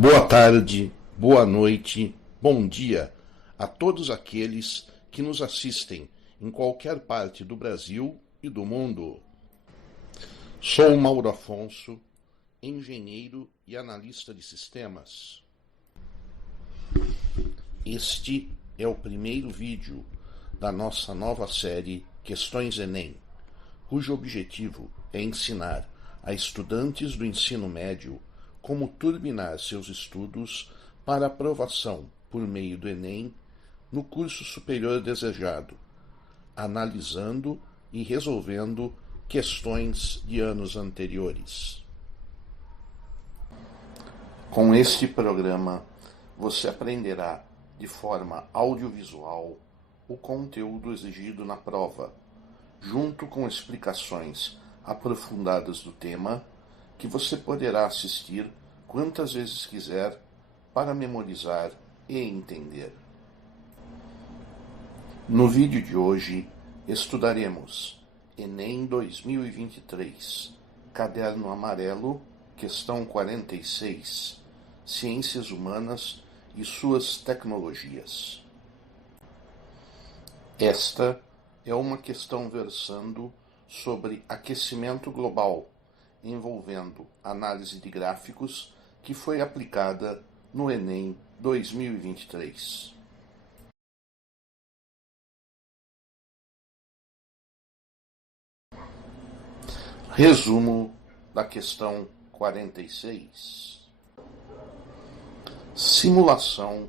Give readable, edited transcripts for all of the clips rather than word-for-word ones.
Boa tarde, boa noite, bom dia a todos aqueles que nos assistem em qualquer parte do Brasil e do mundo. Sou Mauro Afonso, engenheiro e analista de sistemas. Este é o primeiro vídeo da nossa nova série Questões Enem, cujo objetivo é ensinar a estudantes do ensino médio como turbinar seus estudos para aprovação por meio do Enem no curso superior desejado, analisando e resolvendo questões de anos anteriores. Com este programa, você aprenderá de forma audiovisual o conteúdo exigido na prova, junto com explicações aprofundadas do tema, que você poderá assistir quantas vezes quiser para memorizar e entender. No vídeo de hoje, estudaremos Enem 2023, Caderno Amarelo, Questão 46, Ciências Humanas e suas tecnologias. Esta é uma questão versando sobre aquecimento global, envolvendo análise de gráficos, que foi aplicada no Enem 2023. Resumo da questão 46. Simulação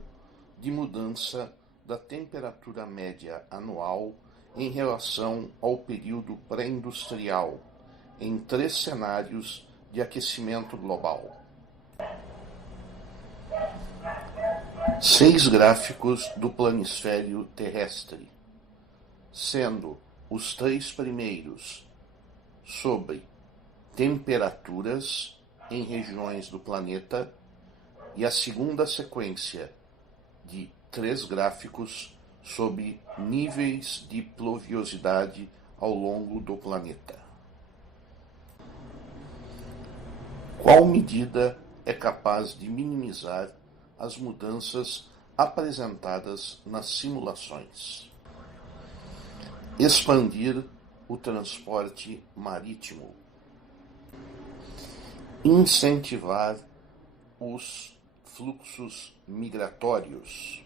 de mudança da temperatura média anual em relação ao período pré-industrial, em 3 cenários de aquecimento global. 6 gráficos do planisfério terrestre, sendo os 3 primeiros sobre temperaturas em regiões do planeta e a segunda sequência de 3 gráficos sobre níveis de pluviosidade ao longo do planeta. Qual medida é capaz de minimizar as mudanças apresentadas nas simulações? Expandir o transporte marítimo. Incentivar os fluxos migratórios.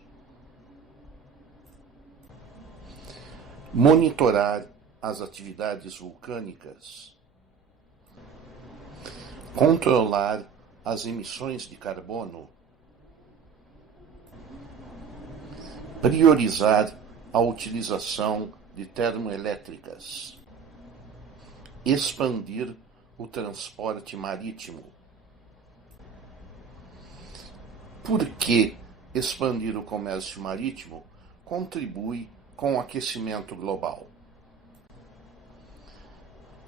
Monitorar as atividades vulcânicas. Controlar as emissões de carbono. Priorizar a utilização de termoelétricas. Expandir o transporte marítimo. Por que expandir o comércio marítimo contribui com o aquecimento global?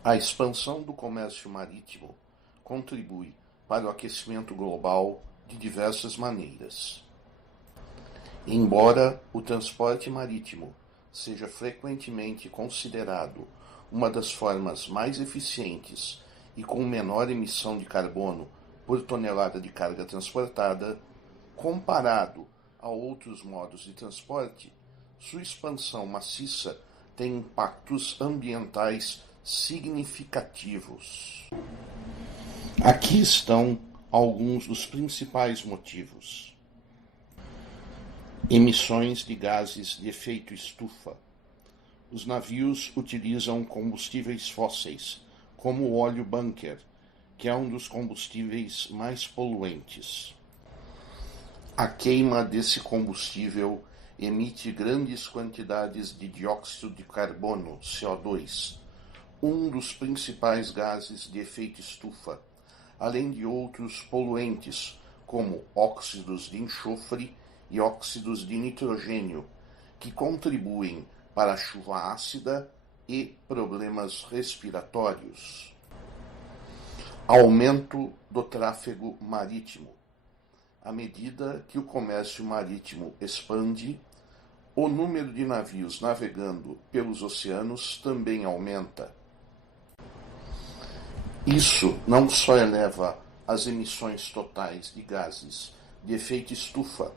A expansão do comércio marítimo contribui para o aquecimento global de diversas maneiras. Embora o transporte marítimo seja frequentemente considerado uma das formas mais eficientes e com menor emissão de carbono por tonelada de carga transportada, comparado a outros modos de transporte, sua expansão maciça tem impactos ambientais significativos. Aqui estão alguns dos principais motivos. Emissões de gases de efeito estufa. Os navios utilizam combustíveis fósseis, como o óleo bunker, que é um dos combustíveis mais poluentes. A queima desse combustível emite grandes quantidades de dióxido de carbono, CO2, um dos principais gases de efeito estufa, além de outros poluentes, como óxidos de enxofre e óxidos de nitrogênio, que contribuem para a chuva ácida e problemas respiratórios. Aumento do tráfego marítimo. À medida que o comércio marítimo expande, o número de navios navegando pelos oceanos também aumenta. Isso não só eleva as emissões totais de gases de efeito estufa,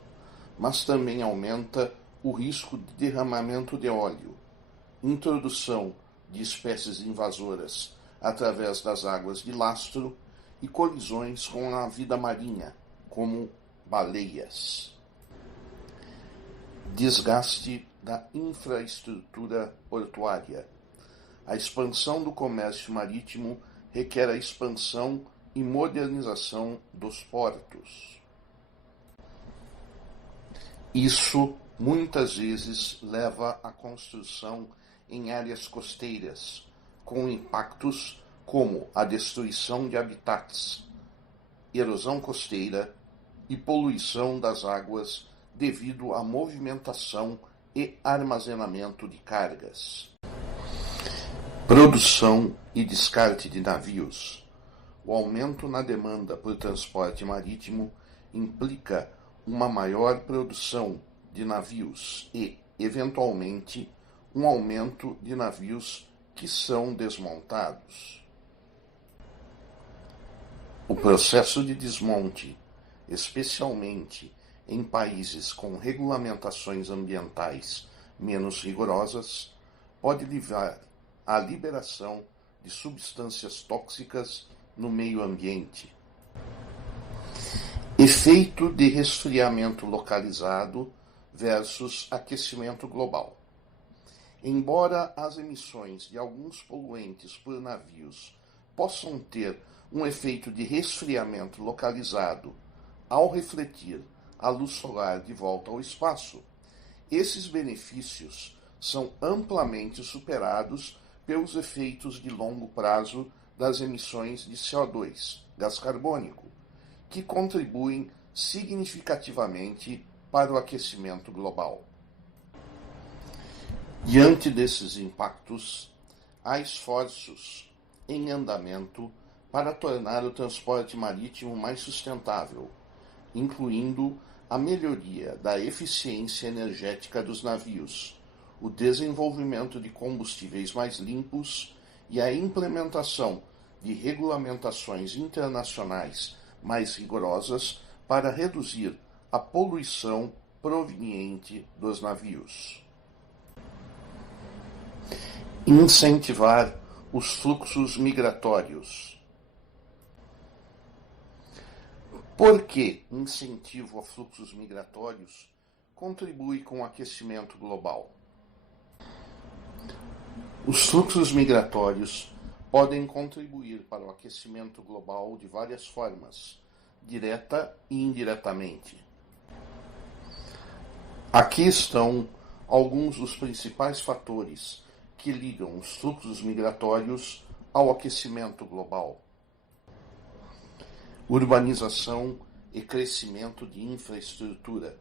mas também aumenta o risco de derramamento de óleo, introdução de espécies invasoras através das águas de lastro e colisões com a vida marinha, como baleias. Desgaste da infraestrutura portuária. A expansão do comércio marítimo requer a expansão e modernização dos portos. Isso muitas vezes leva à construção em áreas costeiras, com impactos como a destruição de habitats, erosão costeira e poluição das águas devido à movimentação e armazenamento de cargas. Produção e descarte de navios. O aumento na demanda por transporte marítimo implica uma maior produção de navios e, eventualmente, um aumento de navios que são desmontados. O processo de desmonte, especialmente em países com regulamentações ambientais menos rigorosas, pode levar à liberação de substâncias tóxicas no meio ambiente. Efeito de resfriamento localizado versus aquecimento global. Embora as emissões de alguns poluentes por navios possam ter um efeito de resfriamento localizado ao refletir a luz solar de volta ao espaço, esses benefícios são amplamente superados pelos efeitos de longo prazo das emissões de CO2, gás carbônico, que contribuem significativamente para o aquecimento global. Diante desses impactos, há esforços em andamento para tornar o transporte marítimo mais sustentável, incluindo a melhoria da eficiência energética dos navios, o desenvolvimento de combustíveis mais limpos e a implementação de regulamentações internacionais mais rigorosas para reduzir a poluição proveniente dos navios. Incentivar os fluxos migratórios. Por que incentivo a fluxos migratórios contribui com o aquecimento global? Os fluxos migratórios podem contribuir para o aquecimento global de várias formas, direta e indiretamente. Aqui estão alguns dos principais fatores que ligam os fluxos migratórios ao aquecimento global. Urbanização e crescimento de infraestrutura.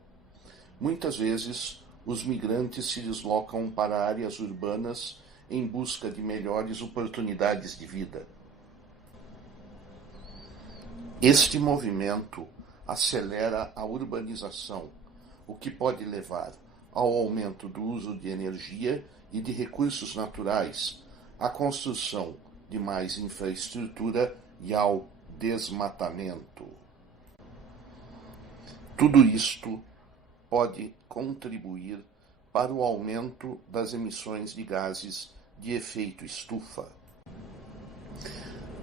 Muitas vezes, os migrantes se deslocam para áreas urbanas em busca de melhores oportunidades de vida. Este movimento acelera a urbanização, o que pode levar ao aumento do uso de energia e de recursos naturais, à construção de mais infraestrutura e ao desmatamento. Tudo isto pode contribuir para o aumento das emissões de gases de efeito estufa.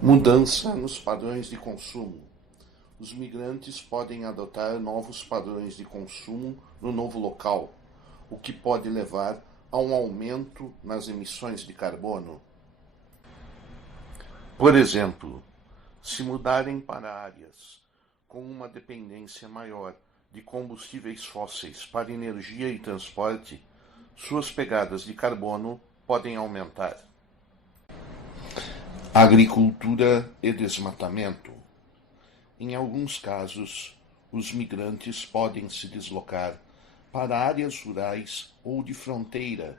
Mudança nos padrões de consumo. Os migrantes podem adotar novos padrões de consumo no novo local, o que pode levar a um aumento nas emissões de carbono. Por exemplo, se mudarem para áreas com uma dependência maior de combustíveis fósseis para energia e transporte, suas pegadas de carbono podem aumentar. Agricultura e desmatamento. Em alguns casos, os migrantes podem se deslocar para áreas rurais ou de fronteira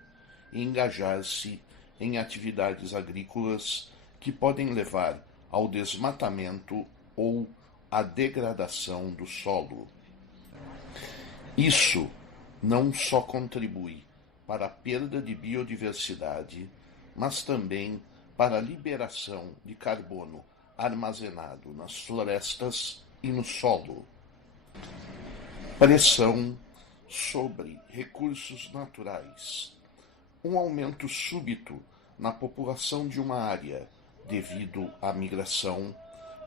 e engajar-se em atividades agrícolas que podem levar ao desmatamento ou à degradação do solo. Isso não só contribui para a perda de biodiversidade, mas também para a liberação de carbono armazenado nas florestas e no solo. Pressão sobre recursos naturais. Um aumento súbito na população de uma área devido à migração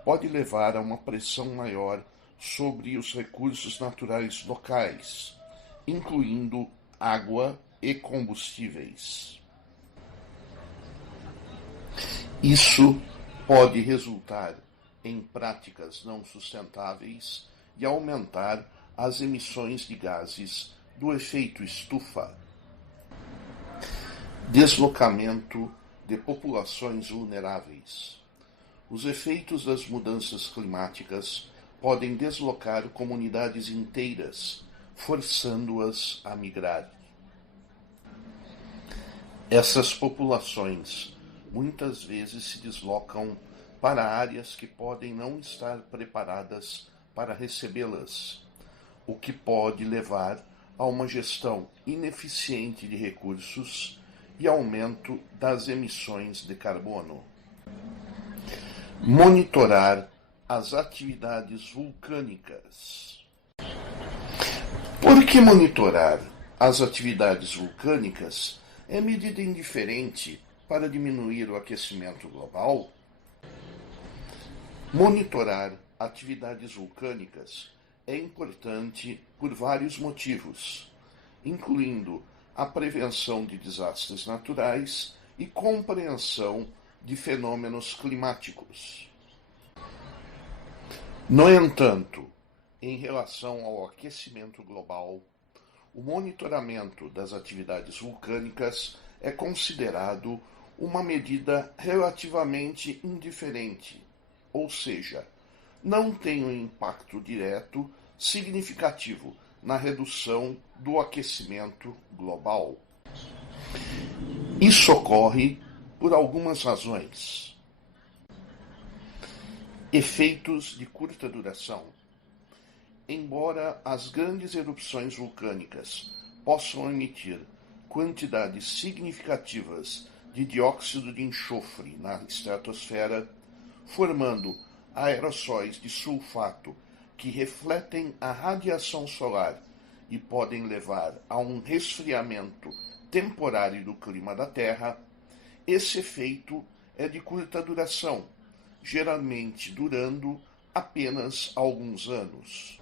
pode levar a uma pressão maior sobre os recursos naturais locais, incluindo água e combustíveis. Isso pode resultar em práticas não sustentáveis e aumentar as emissões de gases do efeito estufa. Deslocamento de populações vulneráveis. Os efeitos das mudanças climáticas podem deslocar comunidades inteiras, forçando-as a migrar. Essas populações muitas vezes se deslocam para áreas que podem não estar preparadas para recebê-las, o que pode levar a uma gestão ineficiente de recursos e aumento das emissões de carbono. Monitorar as atividades vulcânicas. Por que monitorar as atividades vulcânicas é medida indiferente para diminuir o aquecimento global? Monitorar atividades vulcânicas é importante por vários motivos, incluindo a prevenção de desastres naturais e compreensão de fenômenos climáticos. No entanto, em relação ao aquecimento global, o monitoramento das atividades vulcânicas é considerado uma medida relativamente indiferente, ou seja, não tem um impacto direto significativo na redução do aquecimento global. Isso ocorre por algumas razões. Efeitos de curta duração. Embora as grandes erupções vulcânicas possam emitir quantidades significativas de dióxido de enxofre na estratosfera, formando aerossóis de sulfato que refletem a radiação solar e podem levar a um resfriamento temporário do clima da Terra, esse efeito é de curta duração, geralmente durando apenas alguns anos.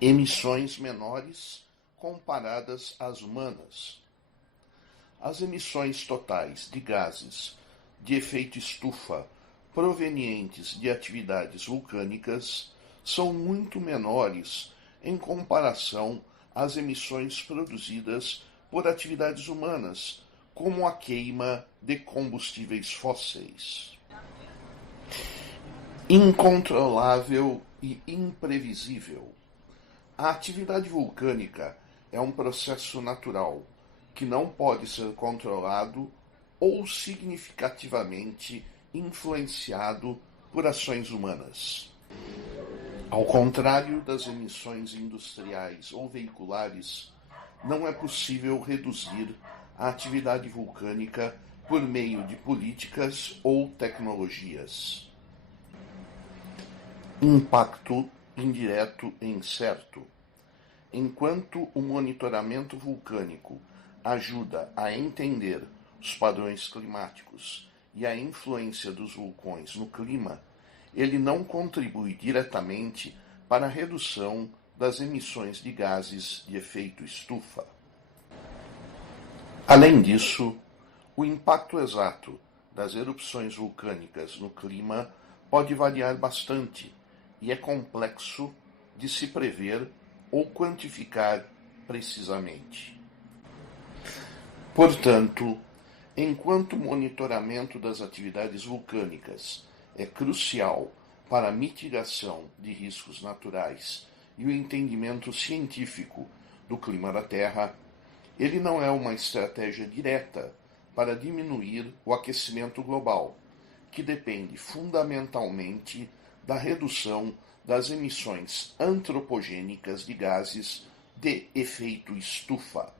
Emissões menores comparadas às humanas. As emissões totais de gases de efeito estufa provenientes de atividades vulcânicas são muito menores em comparação às emissões produzidas por atividades humanas, como a queima de combustíveis fósseis. Incontrolável e imprevisível. A atividade vulcânica é um processo natural que não pode ser controlado ou significativamente influenciado por ações humanas. Ao contrário das emissões industriais ou veiculares, não é possível reduzir a atividade vulcânica por meio de políticas ou tecnologias. Impacto indireto e incerto. Enquanto o monitoramento vulcânico ajuda a entender os padrões climáticos e a influência dos vulcões no clima, ele não contribui diretamente para a redução das emissões de gases de efeito estufa. Além disso, o impacto exato das erupções vulcânicas no clima pode variar bastante e é complexo de se prever ou quantificar precisamente. Portanto, enquanto o monitoramento das atividades vulcânicas é crucial para a mitigação de riscos naturais e o entendimento científico do clima da Terra, ele não é uma estratégia direta para diminuir o aquecimento global, que depende fundamentalmente da redução das emissões antropogênicas de gases de efeito estufa.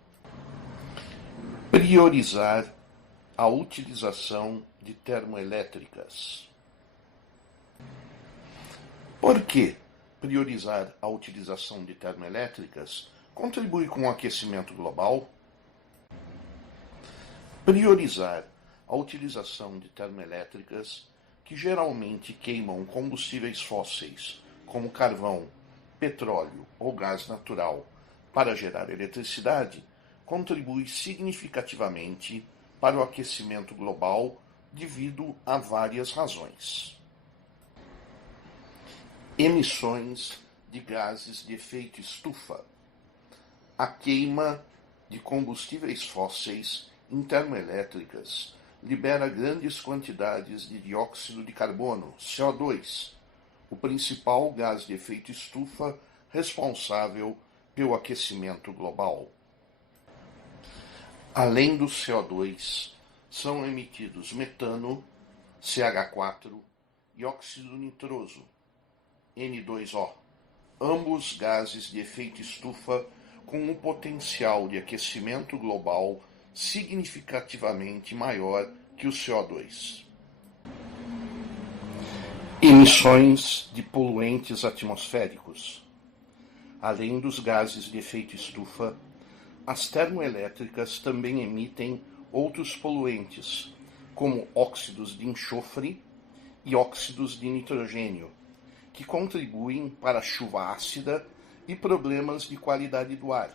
Priorizar a utilização de termoelétricas. Por que priorizar a utilização de termoelétricas contribui com o aquecimento global? Priorizar a utilização de termoelétricas que geralmente queimam combustíveis fósseis, como carvão, petróleo ou gás natural, para gerar eletricidade, contribui significativamente para o aquecimento global devido a várias razões. Emissões de gases de efeito estufa. A queima de combustíveis fósseis em termoelétricas libera grandes quantidades de dióxido de carbono, CO2, o principal gás de efeito estufa responsável pelo aquecimento global. Além do CO2, são emitidos metano, CH4 e óxido nitroso, N2O, ambos gases de efeito estufa com um potencial de aquecimento global significativamente maior que o CO2. Emissões de poluentes atmosféricos. Além dos gases de efeito estufa, as termoelétricas também emitem outros poluentes, como óxidos de enxofre e óxidos de nitrogênio, que contribuem para a chuva ácida e problemas de qualidade do ar,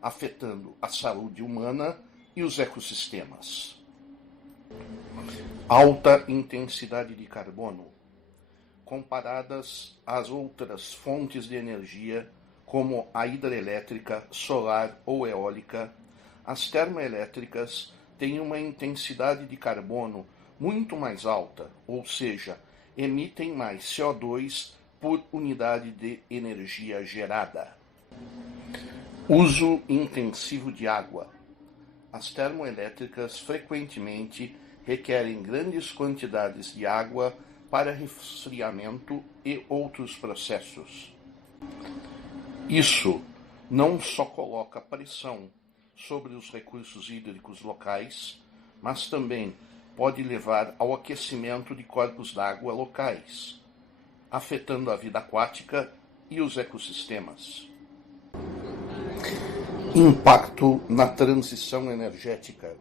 afetando a saúde humana e os ecossistemas. Alta intensidade de carbono. Comparadas às outras fontes de energia, como a hidrelétrica, solar ou eólica, as termoelétricas têm uma intensidade de carbono muito mais alta, ou seja, emitem mais CO2 por unidade de energia gerada. Uso intensivo de água. As termoelétricas frequentemente requerem grandes quantidades de água para resfriamento e outros processos. Isso não só coloca pressão sobre os recursos hídricos locais, mas também pode levar ao aquecimento de corpos d'água locais, afetando a vida aquática e os ecossistemas. Impacto na transição energética.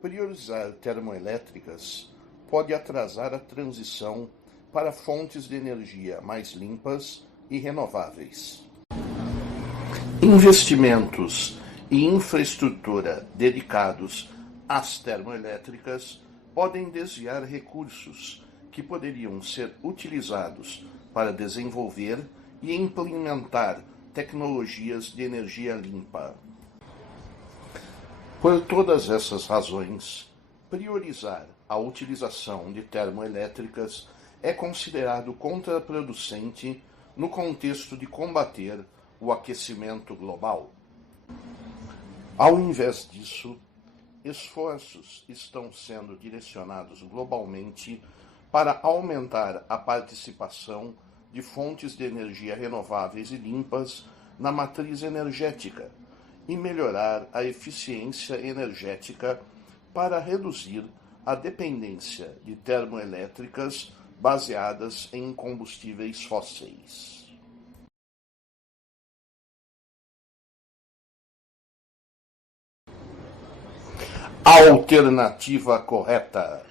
Priorizar termoelétricas pode atrasar a transição para fontes de energia mais limpas e renováveis. Investimentos e infraestrutura dedicados às termoelétricas podem desviar recursos que poderiam ser utilizados para desenvolver e implementar tecnologias de energia limpa. Por todas essas razões, priorizar a utilização de termoelétricas é considerado contraproducente no contexto de combater o aquecimento global. Ao invés disso, esforços estão sendo direcionados globalmente para aumentar a participação de fontes de energia renováveis e limpas na matriz energética e melhorar a eficiência energética para reduzir a dependência de termoelétricas baseadas em combustíveis fósseis. Alternativa correta: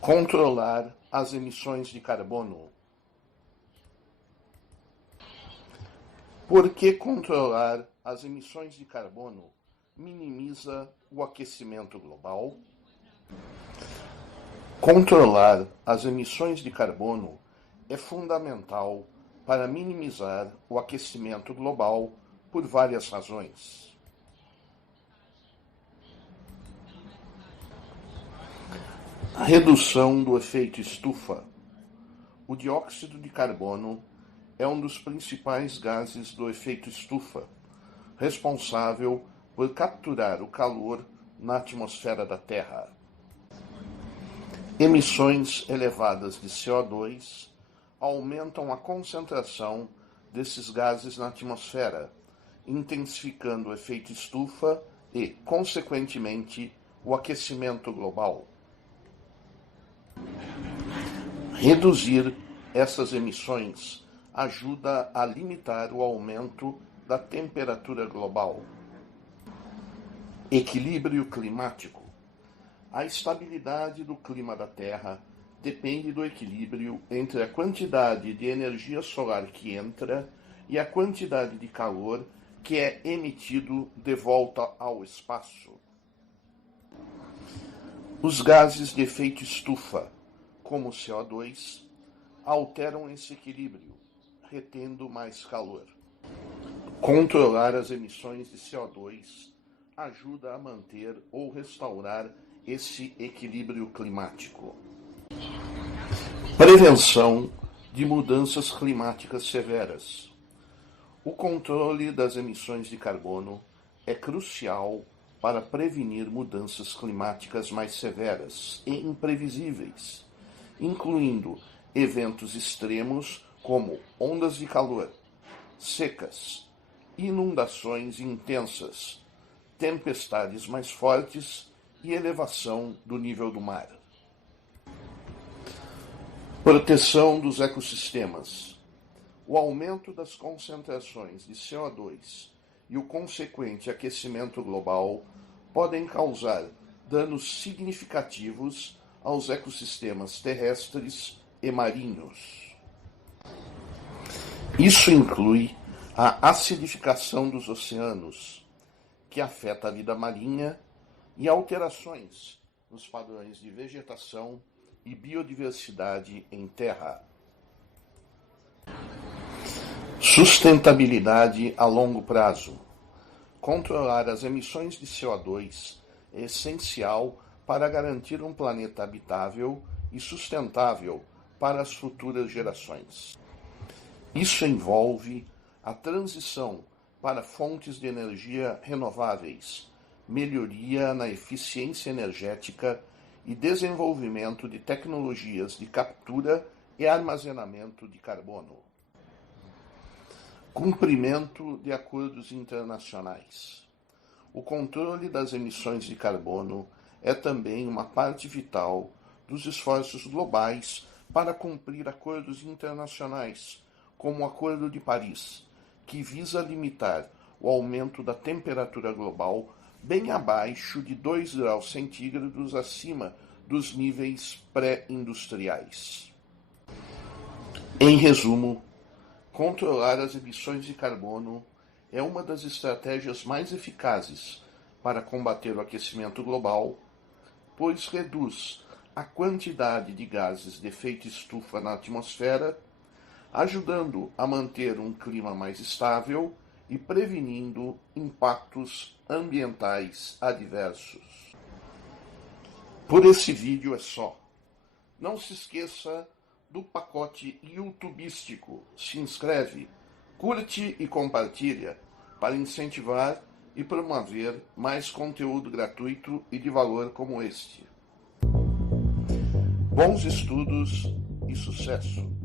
controlar as emissões de carbono. Por que controlar as emissões de carbono minimiza o aquecimento global? Controlar as emissões de carbono é fundamental para minimizar o aquecimento global por várias razões. A redução do efeito estufa. O dióxido de carbono é um dos principais gases do efeito estufa, responsável por capturar o calor na atmosfera da Terra. Emissões elevadas de CO2 aumentam a concentração desses gases na atmosfera, intensificando o efeito estufa e, consequentemente, o aquecimento global. Reduzir essas emissões ajuda a limitar o aumento da temperatura global. Equilíbrio climático. A estabilidade do clima da Terra depende do equilíbrio entre a quantidade de energia solar que entra e a quantidade de calor que é emitido de volta ao espaço. Os gases de efeito estufa, como o CO2, alteram esse equilíbrio, retendo mais calor. Controlar as emissões de CO2 ajuda a manter ou restaurar esse equilíbrio climático. Prevenção de mudanças climáticas severas. O controle das emissões de carbono é crucial para prevenir mudanças climáticas mais severas e imprevisíveis, incluindo eventos extremos como ondas de calor, secas, inundações intensas, tempestades mais fortes e elevação do nível do mar. Proteção dos ecossistemas. O aumento das concentrações de CO2 e o consequente aquecimento global podem causar danos significativos aos ecossistemas terrestres e marinhos. Isso inclui a acidificação dos oceanos, que afeta a vida marinha, e alterações nos padrões de vegetação e biodiversidade em terra. Sustentabilidade a longo prazo. Controlar as emissões de CO2 é essencial para garantir um planeta habitável e sustentável para as futuras gerações. Isso envolve a transição para fontes de energia renováveis, melhoria na eficiência energética e desenvolvimento de tecnologias de captura e armazenamento de carbono. Cumprimento de acordos internacionais. O controle das emissões de carbono é também uma parte vital dos esforços globais para cumprir acordos internacionais, como o Acordo de Paris, que visa limitar o aumento da temperatura global bem abaixo de 2 graus centígrados acima dos níveis pré-industriais. Em resumo, controlar as emissões de carbono é uma das estratégias mais eficazes para combater o aquecimento global, pois reduz a quantidade de gases de efeito estufa na atmosfera, ajudando a manter um clima mais estável e prevenindo impactos ambientais adversos. Por esse vídeo é só. Não se esqueça do pacote youtubístico. Se inscreve, curte e compartilha para incentivar e promover mais conteúdo gratuito e de valor como este. Bons estudos e sucesso!